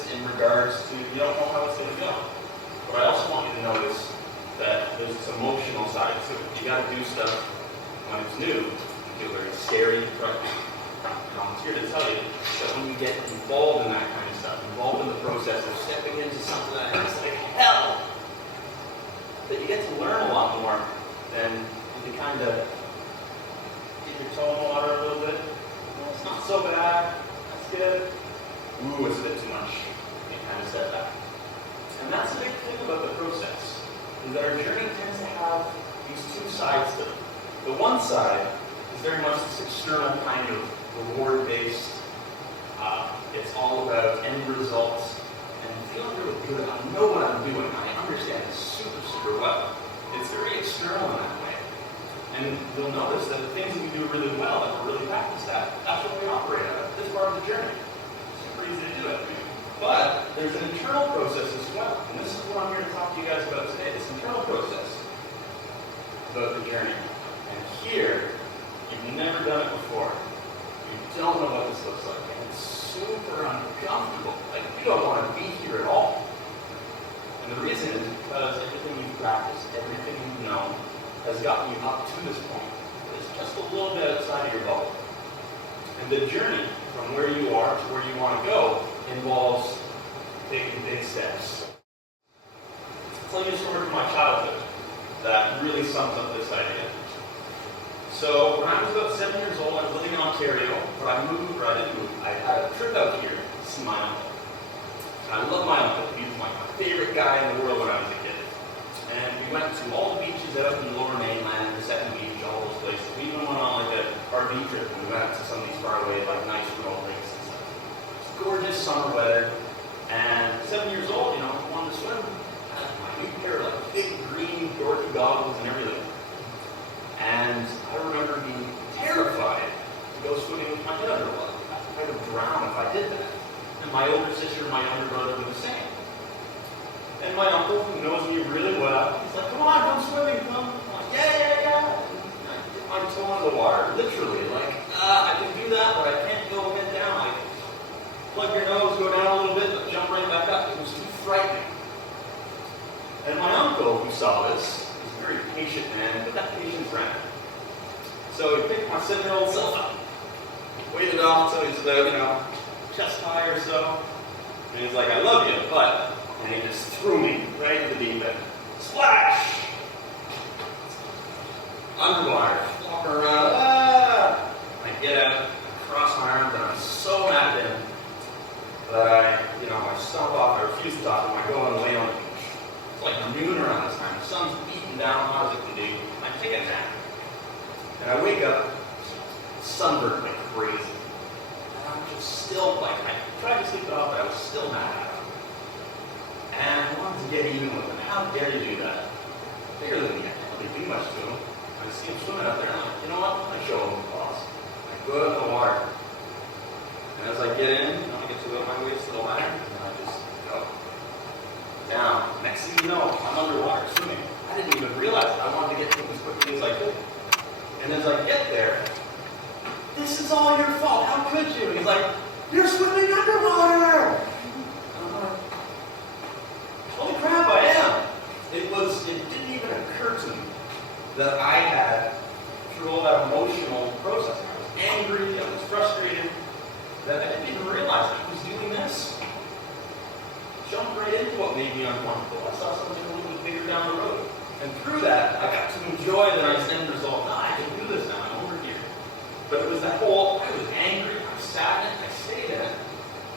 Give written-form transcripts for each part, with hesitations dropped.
just in regards to you don't know how it's going to go. But I also want you to notice that there's this emotional side too. You got to do stuff when it's new. You feel very scary, frightening. I'm here to tell you that when you get involved in that kind of stuff, involved in the process of stepping into something that hurts like hell, that you get to learn a lot more than you kind of get your toe in the water a little bit. Well, it's not so bad. That's good. Ooh, it's a bit too much. You kind of step back. And that's the big thing about the process, is that our journey tends to have these two sides to it. The one side is very much this external kind of reward-based. It's all about end results and feeling really good. I know what I'm doing. I understand it super, super well. It's very external in that way. And you'll notice that the things that we do really well, that we're really practiced at, that's what we operate at. This part of the journey. It's super easy to do it. But there's an internal process as well. And this is what I'm here to talk to you guys about today, this internal process about the journey. And here, you've never done it before. You don't know what this looks like. And it's super uncomfortable. Like, you don't want to be here at all. And the reason is because everything you've practiced, everything you've known, has gotten you up to this point. It's just a little bit outside of your bubble. And the journey from where you are to where you want to go involves taking big steps. I'll tell you a story from my childhood that really sums up this idea. So when I was about 7 years old, I was living in Ontario, but I didn't move. I had a trip out here to see my uncle. And I love my uncle. He was my favorite guy in the world when I was a kid. And we went to all the beaches out in the Lower Mainland, the Second Beach, all those places. We even went on like an RV trip and we went to some of these faraway, like nice remote lakes and stuff. It's gorgeous summer weather. And 7 years old, I wanted to swim. I had my new pair of like big green dorky goggles and everything. And I remember being terrified to go swimming with my head underwater. I would drown if I did that. And my older sister and my younger brother were the same. And my uncle, who knows me really well, he's like, come on, come swimming, come. I'm like, yeah. And I dip my toe in the water, literally. Like, I can do that, but I can't go head down. Like, plug your nose, go down a little bit, but jump right back up. It was too frightening. And my uncle, who saw this, was a very patient man, but that patience ran. So he picked my 7-year-old self up, waited off until he's about, chest high or so. And he's like, I love you, but... And he just threw me right into the deep end. Splash! Underwater, flopping around. I get out, I cross my arms, and I'm so mad at him that I stomp off. I refuse to talk to him. I go and lay on the beach. It's like noon around this time. The sun's beating down hard as it can do. I take a nap. And I wake up, sunburned like crazy. And I'm just still, I tried to sleep it off, but I was still mad at him. And I wanted to get even with him. How dare you do that? Bigger than me, I can't really do much to him. I see him swimming out there, and I'm like, you know what? I show him the boss. I go out in the water. And as I get in, I get to about my waist to the line, and I just go down. Next thing you know, I'm underwater swimming. I didn't even realize it. I wanted to get to him as quickly as I could. And as I get there, this is all your fault. How could you? And he's like, you're swimming underwater! Holy crap, I am! It didn't even occur to me that I had, through all that emotional process, I was angry, I was frustrated, that I didn't even realize I was doing this. Jumped right into what made me uncomfortable. I saw something a little bit bigger down the road. And through that, I got to enjoy the nice end result. I can do this now, I'm over here. But it was that whole, I was angry, I sat in it, I stayed in it.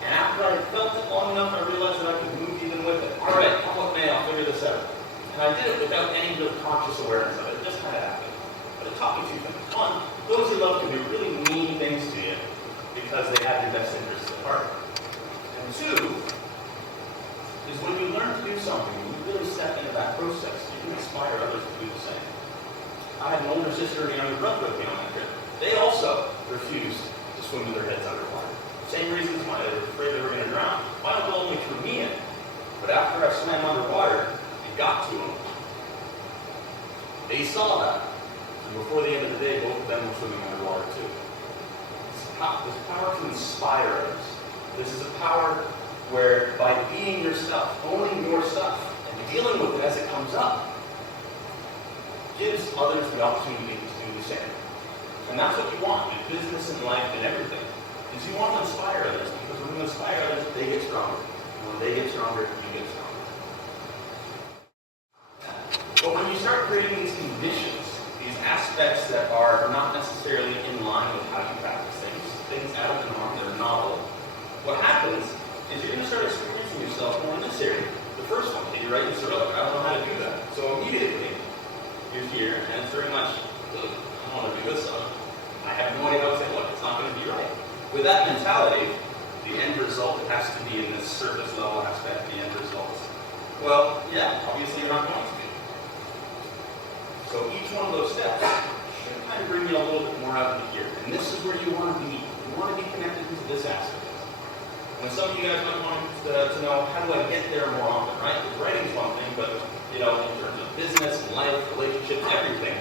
And after I felt it long enough, I realized that I could move even with it. All right, come with me, I'll figure this out. And I did it without any real conscious awareness of it. It just kind of happened. But it taught me two things. One, those you love can do really mean things to you because they have your best interests at heart. And two, is when you learn to do something, you really step into that process. You can inspire others to do the same. I had an older sister and a younger brother with me on that trip. They also refused to swim with their heads underwater. Same reasons why they were afraid they were going to drown. My uncle only threw me in. But after I swam underwater and got to them, they saw that. And before the end of the day, both of them were swimming underwater too. This power to inspire others. This is a power where by being your stuff, owning your stuff, and dealing with it as it comes up, gives others the opportunity to do the same. And that's what you want in business and life and everything, is you want to inspire others, because when you inspire others, they get stronger. And when they get stronger, you get stronger. But when you start creating these conditions, these aspects that are not necessarily in line with how you practice things out of the norm, they're novel, what happens is you're going to start experiencing yourself more in this area. The first one, you write in Cyrillic, I don't know how to do that. So immediately, you're here, and it's very much, I don't want to do this, so I have no idea how to say, look, it's not going to be right. With that mentality, the end result has to be in this surface level aspect, the end results. Well, yeah, obviously you're not going to be. So each one of those steps should kind of bring you a little bit more out of here. And this is where you want to be. You want to be connected to this aspect. And some of you guys might want to know, how do I get there more often, right? Because writing's one thing, but in terms of business and life, relationships, everything,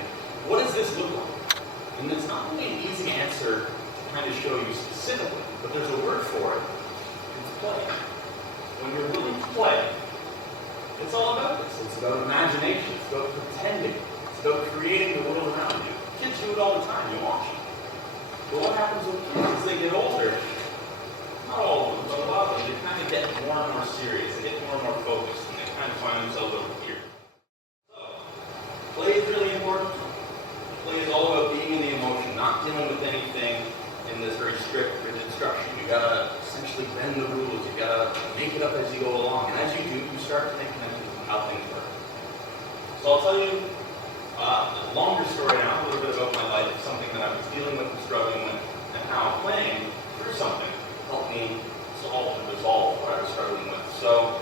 what does this look like? And it's not really an easy answer to kind of show you specifically, but there's a word for it. It's play. When you're willing to play, it's all about this. It's about imagination. It's about pretending. It's about creating the world around you. Kids do it all the time. You watch them. But what happens with kids as they get older? Not all of them, but a lot of them, they kind of get more and more serious. They get more and more focused, and they kind of find themselves over here. So, play is really important. Play is all about being in the emotion, not dealing with anything in this very strict, rigid structure. You gotta essentially bend the rules. You gotta make it up as you go along. And as you do, you start to think connected to how things work. So I'll tell you a longer story now, a little bit about my life, something that I was dealing with and struggling with, and how playing through something helped me solve and resolve what I was struggling with. So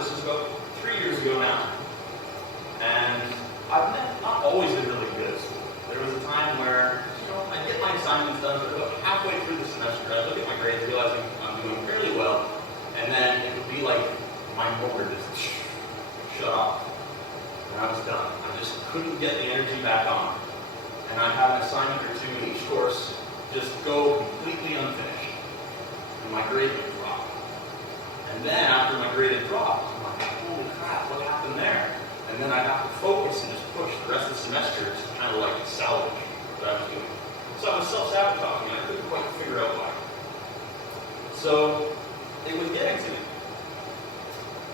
this is about 3 years ago now, and I've not always been really good at school. There was a time where I'd get my assignments done, but about halfway through the semester, I'd look at my grades, realizing I'm doing fairly well, and then it would be like my motor just shut off, and I was done. I just couldn't get the energy back on, and I'd have an assignment or two in each course just go completely unfinished, and my grade would drop. And then after my grade had dropped, I'm like, holy crap, what happened there? And then I'd have to focus and just push the rest of the semester to kind of like salvage what I was doing. So I was self-sabotaging, and I couldn't quite figure out why. So it was getting to me.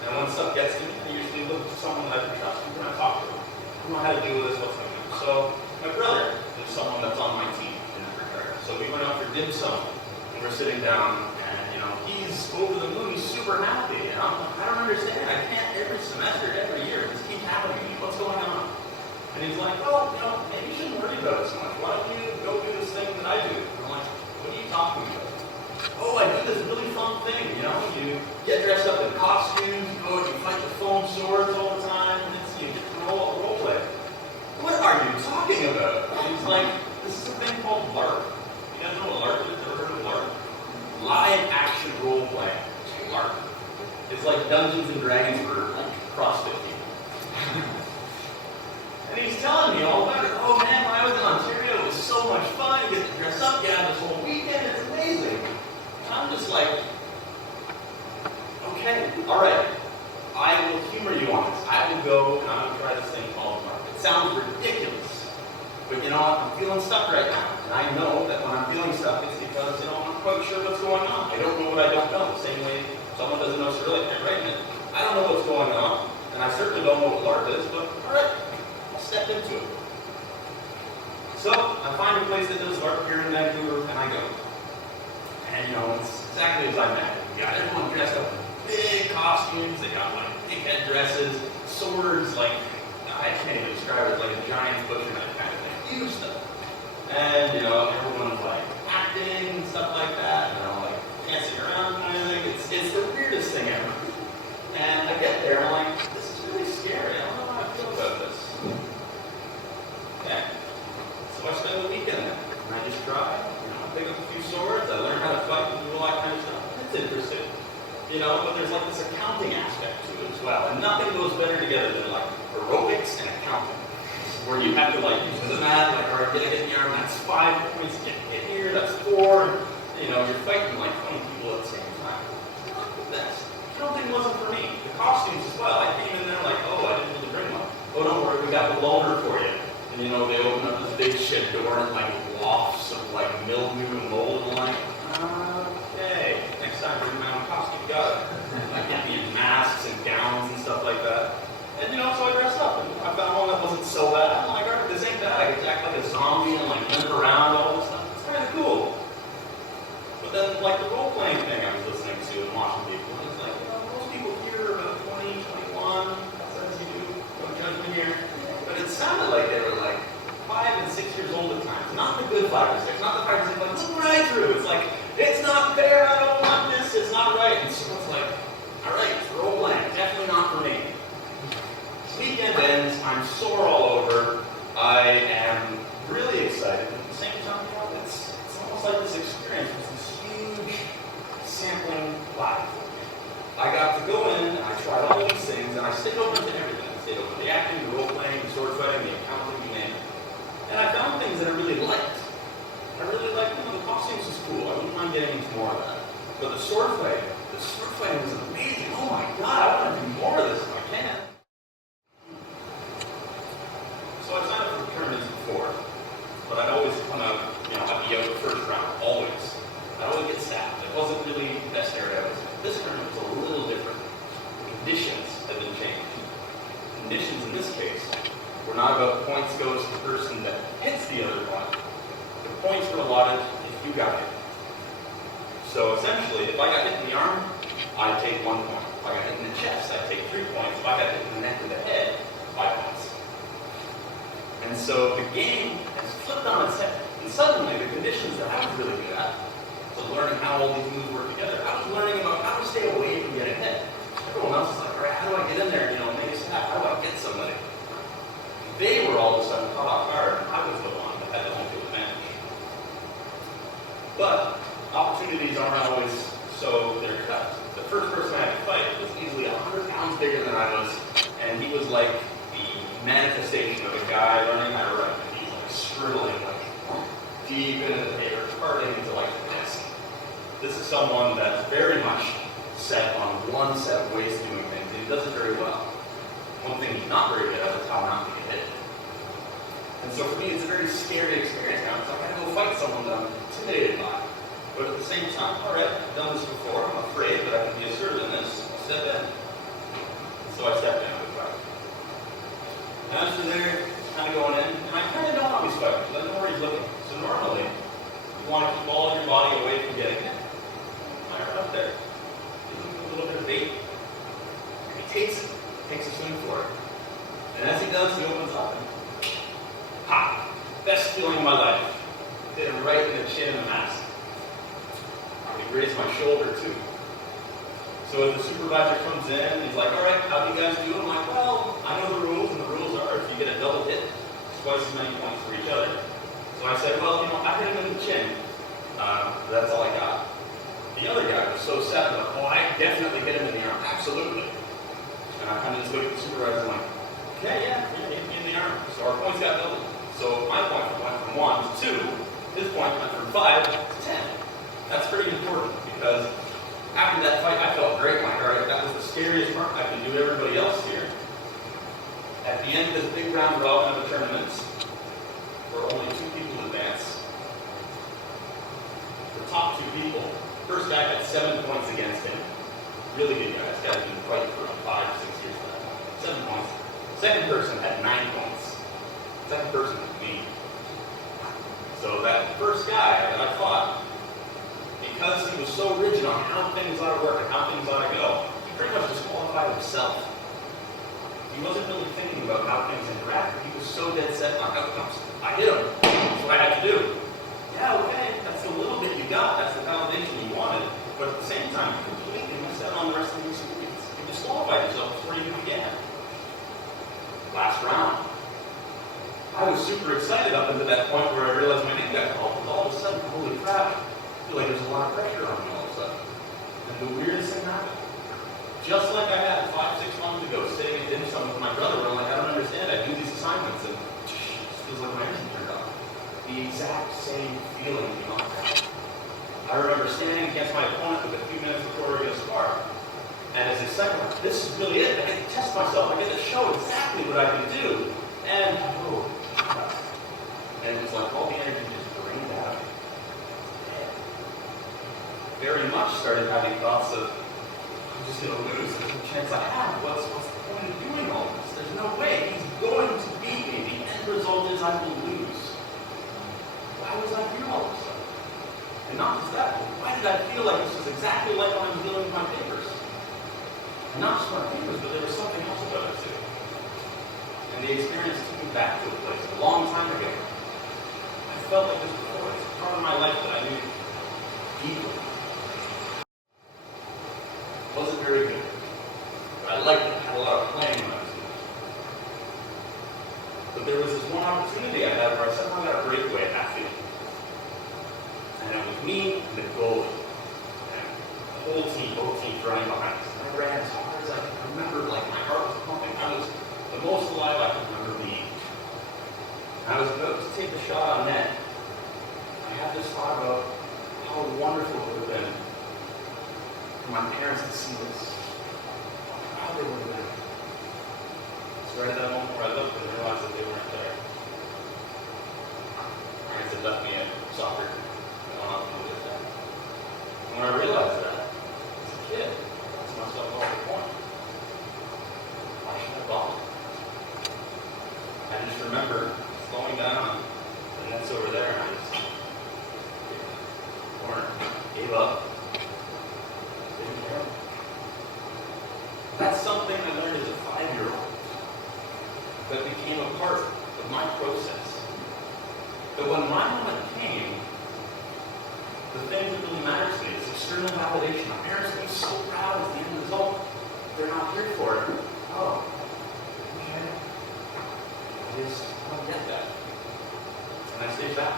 And when stuff gets to me, I usually look to someone that I can trust and I talk to them. I don't know how to deal with this, what's going on. So my brother is someone that's on my team in that regard. So we went out for dim sum, and we're sitting down, and he's over the moon, he's super happy. And I'm like, I don't understand. I can't every semester, every year, this keeps happening to me. What's going on? And he's like, oh, maybe you shouldn't worry about it so much. Why don't you go do this thing that I do? And I'm like, what are you talking about? Oh, I do this really fun thing, you get dressed up in costumes, you go and you fight the foam swords all the time, and you get to role play. What are you talking about? And he's like, this is a thing called LARP. You guys know what LARP is? Ever heard of LARP? Live action role play. LARP. It's like Dungeons and Dragons for CrossFit people. And he's telling me all about it. Oh man, when I was in Ontario, it was so much fun. You get to dress up, you have this whole weekend, it's amazing. And I'm just like, okay, all right. I will humor you on this. I will go and I will try this thing called LARP. It sounds ridiculous, but I'm feeling stuck right now. And I know that when I'm feeling stuck, it's because, I'm not quite sure what's going on. I don't know what I don't know. The same way someone doesn't know Cyrillic, right? I don't know what's going on, and I certainly don't know what LARP is, but all right. Step into it. So I find a place that does LARP here in Vancouver, and I go. And it's exactly as I imagined. You got everyone dressed up in big costumes. They got big headdresses, swords. I can't even describe it. Like a giant butcher knife kind of thing. Huge stuff. And everyone's acting and stuff like that. Dancing around kind of thing. It's the weirdest thing ever. And I get there, and I'm like, this is really scary. I don't know how I feel about this. Okay. So I spend the weekend there, and I just try, I pick up a few swords, I learn how to fight and do all that kind of stuff. It's interesting. But there's this accounting aspect to it as well. And nothing goes better together than aerobics and accounting. Where you have to use the math, all right, did I get in the arm? That's 5 points, get here, that's 4. And, you're fighting 20 people at the same time. What the a loaner for you. And you know, they open up this big shed door and like wafts of like mildew and mold, and I'm like, okay, next time bring my own costume, got it. Like get me in masks and gowns and stuff like that. And you know, so I dressed up and I found one that wasn't so bad. I'm like, all right, this ain't bad. I get to act like a zombie and like limp around all this stuff. It's kind of cool. But then like the role-playing thing I was listening to and watching people, and it's like, you know, most people here are about 20, 21, that's as you do, no judgment here. But it sounded like they were like 5 and 6 years old at times. Not the good 5 or 6, not the 5 or 6, like, look what I drew. It's like, it's not fair, I don't want this, it's not right. And so it's like, all right, it's role-playing, definitely not for me. Weekend ends, I'm sore all over, I am really excited, but at the same time, you know, it's almost like this experience was this huge sampling platform. I got to go in, and I tried all these things, and I stayed open to everything. I stayed open to the acting, the role-playing, the sword fighting, the accounting, you name it. And I found things that I really liked. I really liked, you know, the costumes was cool, I wouldn't mind getting into more of that. But the sword fighting was amazing. Oh my god, I want to do more of this if I can. So I signed up for tournaments before, but I'd always come out, you know, I'd be out the first round, always. I'd always get stabbed. It wasn't really the best area I was in. This tournament was a little different. The conditions had been changed. Conditions in this case were not about points goes to the person that hits the other one. The points were allotted if you got hit. So essentially, if I got hit in the arm, I'd take 1 point. If I got hit in the chest, I'd take 3 points. If I got hit in the neck or the head, 5 points. And so the game has flipped on its head. And suddenly, the conditions that I was really good at, so learning how all these moves work together, I was learning about how to stay away from getting hit. Everyone else is like, all right, how do I get in there, you know, make a snap? How do I get somebody? They were all of a sudden caught off guard, and I was the one that had the home field advantage. But opportunities aren't always so they're cut. The first person I had to fight was easily 100 pounds bigger than I was, and he was like the manifestation of a guy learning how to write. He's like scribbling like deep into the paper, parting into like this. This is someone that's very much set on one set of ways of doing things, and he does it very well. One thing he's not very good at is how not to get hit. And so for me, it's a very scary experience now. It's like I gotta go fight someone that I'm intimidated by. But at the same time, all right, I've done this before. I'm afraid, but I can be assertive in this. I'll step in. So I stepped in with fight. And as we're there, kind of going in, and I kind of don't always fight because I know where he's looking. So normally, you want to keep all of your body away from getting hit. I right up there. Give him a little bit of bait. And he takes a swing for it. And as he does, he opens up and ha! Best feeling of my life. Hit him right in the chin and the mask. He raised my shoulder too. So the supervisor comes in, he's like, all right, how do you guys do? I'm like, well, I know the rules, and the rules are if you get a double hit, it's twice as many points for each other. So I said, well, you know, I hit him in the chin. That's all I got. The other guy was so sad, like, oh, I definitely hit him in the arm. Absolutely. And I kind of just looked at the supervisor and like, okay, yeah, you hit me in the arm. So our points got doubled. So my point went from 1 to 2. His point went from 5 to 10. That's pretty important because after that fight, I felt great. Like, all right, that was the scariest part. I can do everybody else here. At the end of this big round robin of the tournaments, where only 2 people advance, the top 2 people, first guy had 7 points against him. Really good guy. This guy's been fighting for about 5 or 6 years for that point. 7 points. Second person had 9 points. Second person was me. So that first guy that I fought, because he was so rigid on how things ought to work and how things ought to go, he pretty much disqualified himself. He wasn't really thinking about how things interacted. He was so dead set on outcomes. I hit him. That's what I had to do. Yeah, okay, that's the little bit you got. That's the validation you wanted. But at the same time, you completely missed out on the rest of the experience. You disqualified yourself before you even began. Last round. I was super excited up until that point where I realized my name got called. Because all of a sudden, holy crap, I feel like there's a lot of pressure on me all of a sudden. And the weirdest thing happened. Just like I had 5-6 months ago, sitting at dim sum with my brother, where I'm like, I don't understand. I do these assignments, and it feels like my engine turned on. The exact same feeling came on. I remember standing against my opponent with a few minutes before we were going to spar. And as a second, this is really it. I get to test myself. I get to show exactly what I can do. And, and it was like all the energy just drained out of me. Very much started having thoughts of, I'm just going to lose. There's no chance I have. What's the point of doing all this? There's no way. He's going to beat me. The end result is I will lose. Why was I here all of a sudden? And not just that, but why did I feel like this was exactly like when I was dealing with my papers? And not just my papers, but there was something else about it too. And the experience took me back to a place a long time ago. I felt like this before. It's a part of my life that I knew deeply. It wasn't very good. But I liked it. I had a lot of playing when I was doing it. But there was this one opportunity I had where I somehow got a breakaway at half field. And it was me and the goalie. And the whole team, both teams running behind us. And I ran as hard as I could. I remember, like, my heart was pumping. I was the most alive I could remember being. And I was about to take the shot on net. I had this thought about how wonderful it would have been for my parents to see this. How they would have been. So right at that moment where I looked and realized that they weren't there. My parents had left me at soccer. When I realized that, as a kid, I asked myself, what's the point? Why should I bother? I just remember slowing down, and that's over there, and I just gave up. Didn't care. That's something I learned as a 5-year-old that became a part of my process. That when my moment came, the thing that really matters to me is external validation. My parents will be so proud at the end result. They're not here for it. Oh, okay. I just don't get that. And I stayed back.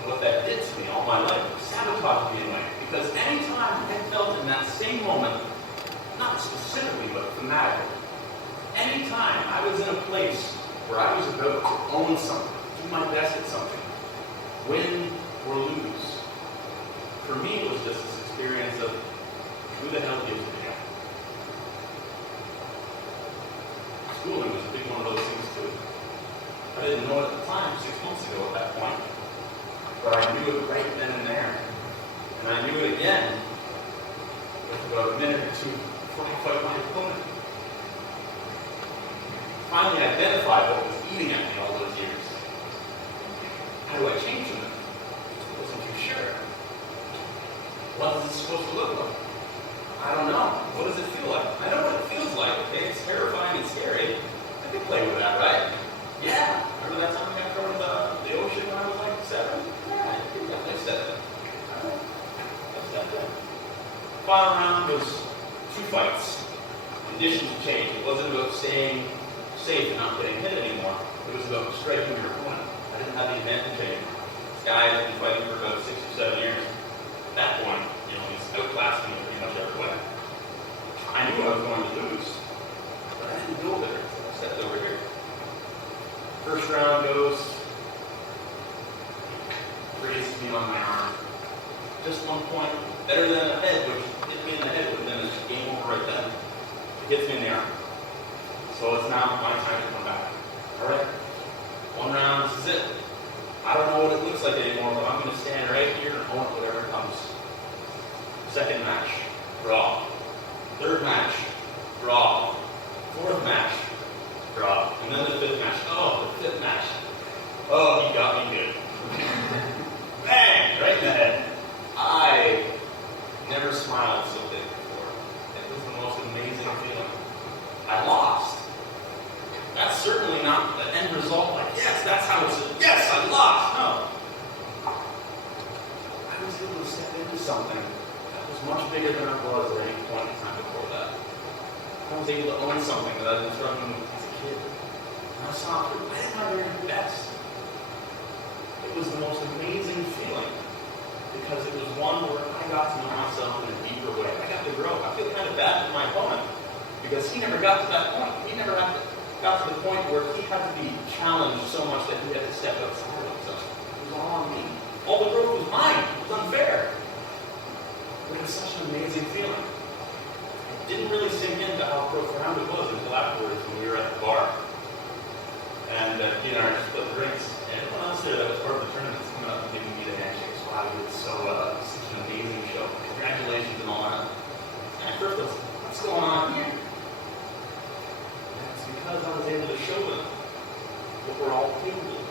And what that did to me all my life was sabotage me in a way. Because anytime I felt in that same moment, not specifically, but thematically, anytime I was in a place where I was about to own something, do my best at something, win or lose. For me, it was just this experience of who the hell gives a damn. Schooling was a big one of those things too. I didn't know it at the time, 6 months ago at that point, but I knew it right then and there. And I knew it again with about a minute or two before I fight my opponent. Finally identified what was eating at me all those years. How do I change them? I wasn't too sure. What is it supposed to look like? I don't know. What does it feel like? I know what it feels like. Okay, it's terrifying and scary. I can play with that, right? Yeah. Remember that time I got thrown in the ocean when I was like 7? Yeah, I think I said that. That's that good. Final round was 2 fights. Conditions changed. It wasn't about staying safe and not getting hit anymore. It was about striking your opponent. I didn't have the advantage anymore. This guy had been fighting for about 6 or 7 years. At that point, he's outclassed me pretty much every way. I knew I was going to lose, but I didn't go there. So I stepped over here. First round goes, grazes me on my arm. Just 1 point, better than a head, which hit me in the head, but then it's game over right then. It hits me in the arm. So it's now my time to come back. All right. 1 round, this is it. I don't know what it looks like anymore, but I'm going to stand right here and own it whatever comes. Second match, draw. Third match, draw. Fourth match, draw. And then the fifth match. Oh, the fifth match. Oh, he got me good. Bang! Right in the head. I never smiled so big before. It was the most amazing feeling. I lost. That's certainly not the end result. Like, yes, that's how it's. Yes, I lost. No. I was able to step into something that was much bigger than I was at any point in time before that. I was able to own something that I'd been struggling with as a kid. And I saw through. I did my very best. It was the most amazing feeling because it was one where I got to know myself in a deeper way. I got to grow. I feel kind of bad for my opponent because he never got to that point. He never got to the point where he had to be challenged so much that he had to step outside of himself. It was all on me. All the growth was mine. It was unfair. But it was such an amazing feeling. I Didn't really sink into how profound it was until afterwards when we were at the bar. And he and I just split drinks. And everyone else there that was part of the tournament was coming up and giving me the handshakes. Wow, it's such an amazing show. Congratulations and all that. And at first I was like, what's going on here? And it's because I was able to show them what we're all capable of.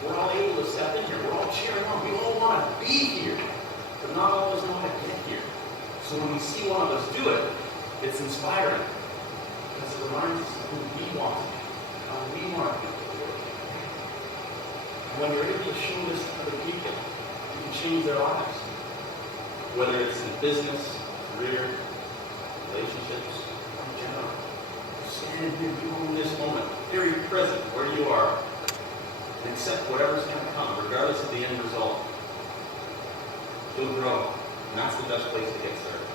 We're all able to step in here. We're all cheering on. We all want to be here. But not all of us know how to get here. So when we see one of us do it, it's inspiring. Because it reminds us of who we want to be. How we want to be. And when you're able to show this to other people, you can change their lives. Whether it's in business, career, relationships, or in general. Stand here, you own this moment, very present, where you are, and accept whatever's going to come, regardless of the end result. You'll grow, and that's the best place to get started.